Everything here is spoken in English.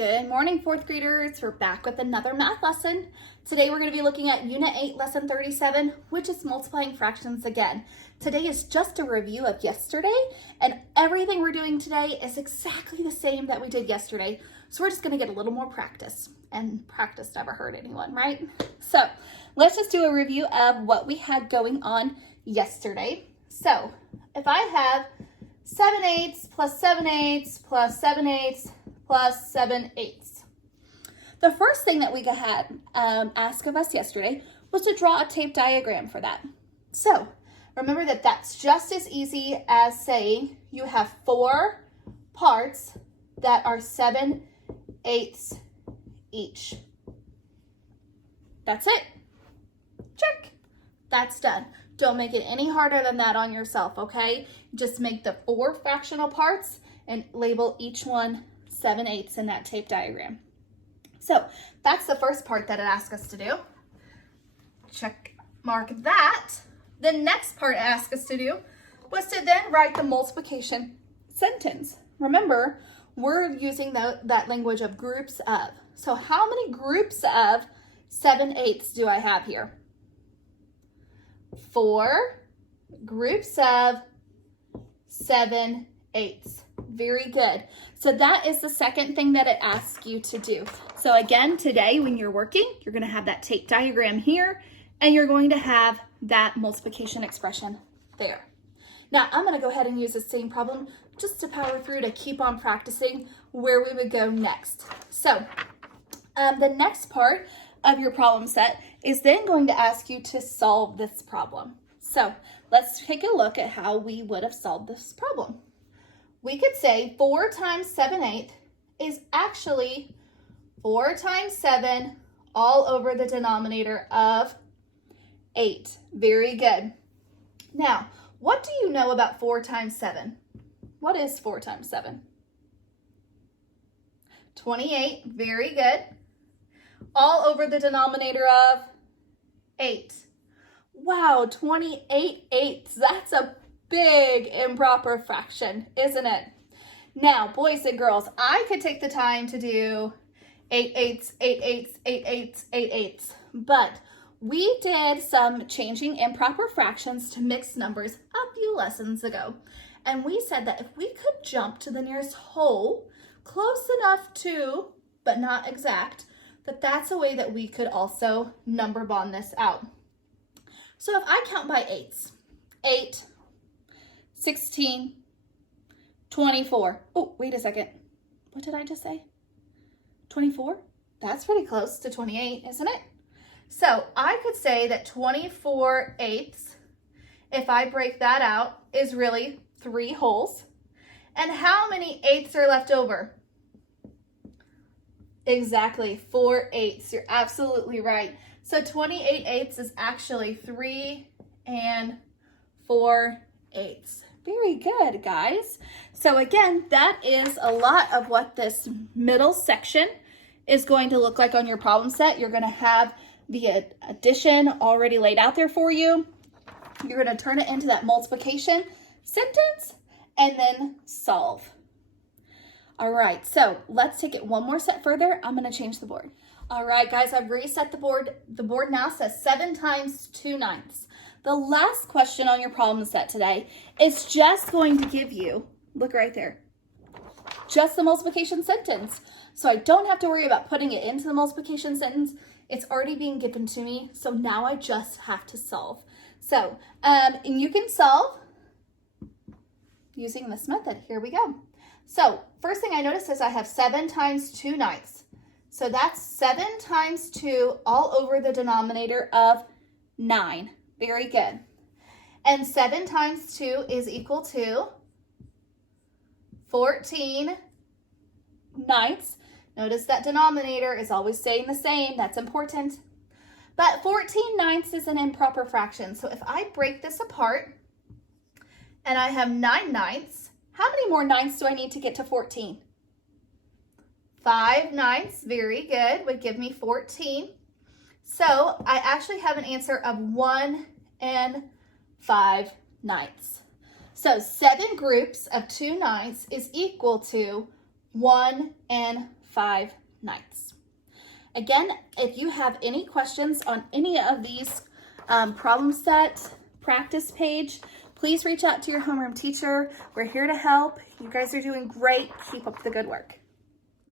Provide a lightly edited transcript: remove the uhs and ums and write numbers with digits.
Good morning, fourth graders. We're back with another math lesson. Today we're going to be looking at Unit 8, Lesson 37, which is multiplying fractions again. Today is just a review of yesterday, and everything we're doing today is exactly the same that we did yesterday. So we're just going to get a little more practice, and practice never hurt anyone, right? So let's just do a review of what we had going on yesterday. So if I have 7/8 plus 7/8 plus 7/8 plus 7/8. The first thing that we had asked of us yesterday was to draw a tape diagram for that. So remember that that's just as easy as saying you have 4 parts that are 7/8 each. That's it. Check. That's done. Don't make it any harder than that on yourself, okay? Just make the 4 fractional parts and label each one 7/8 in that tape diagram. So that's the first part that it asked us to do. Check mark that. The next part it asked us to do was to then write the multiplication sentence. Remember, we're using that language of groups of. So how many groups of 7/8 do I have here? 4 groups of 7/8. Very good. So that is the second thing that it asks you to do. So again, today when you're working, you're going to have that tape diagram here, and you're going to have that multiplication expression there. Now I'm going to go ahead and use the same problem just to power through to keep on practicing where we would go next. So the next part of your problem set is then going to ask you to solve this problem. So let's take a look at how we would have solved this problem. We could say 4 times 7/8 is actually 4 times 7 all over the denominator of 8. Very good. Now, what do you know about 4 times 7? What is 4 times 7? 28. Very good. All over the denominator of 8. Wow, 28/8. That's a big improper fraction, isn't it? Now, boys and girls, I could take the time to do 8/8, 8/8, 8/8, 8/8, but we did some changing improper fractions to mixed numbers a few lessons ago, and we said that if we could jump to the nearest whole, close enough to, but not exact, that's a way that we could also number bond this out. So if I count by 8s, 8, 16, 24. Oh, wait a second. What did I just say? 24? That's pretty close to 28, isn't it? So I could say that 24/8, if I break that out, is really 3 wholes. And how many 8s are left over? Exactly, 4/8. You're absolutely right. So 28/8 is actually 3 4/8. Very good, guys. So again, that is a lot of what this middle section is going to look like on your problem set. You're going to have the addition already laid out there for you. You're going to turn it into that multiplication sentence and then solve. All right, so let's take it one more step further. I'm going to change the board. All right, guys, I've reset the board. The board now says 7 times 2/9. The last question on your problem set today is just going to give you, look right there, just the multiplication sentence. So I don't have to worry about putting it into the multiplication sentence. It's already being given to me, so now I just have to solve. So, and you can solve using this method. Here we go. So first thing I notice is I have 7 times 2/9. So that's 7 times 2 all over the denominator of 9. Very good. And 7 times 2 is equal to 14/9. Notice that denominator is always staying the same. That's important. But 14/9 is an improper fraction. So if I break this apart and I have 9/9, how many more 9s do I need to get to 14? 5/9, very good, would give me 14. So I actually have an answer of 1 5/9. So 7 groups of 2/9 is equal to 1 and 5 ninths. Again, if you have any questions on any of these problem set practice page, please reach out to your homeroom teacher. We're here to help. You guys are doing great. Keep up the good work.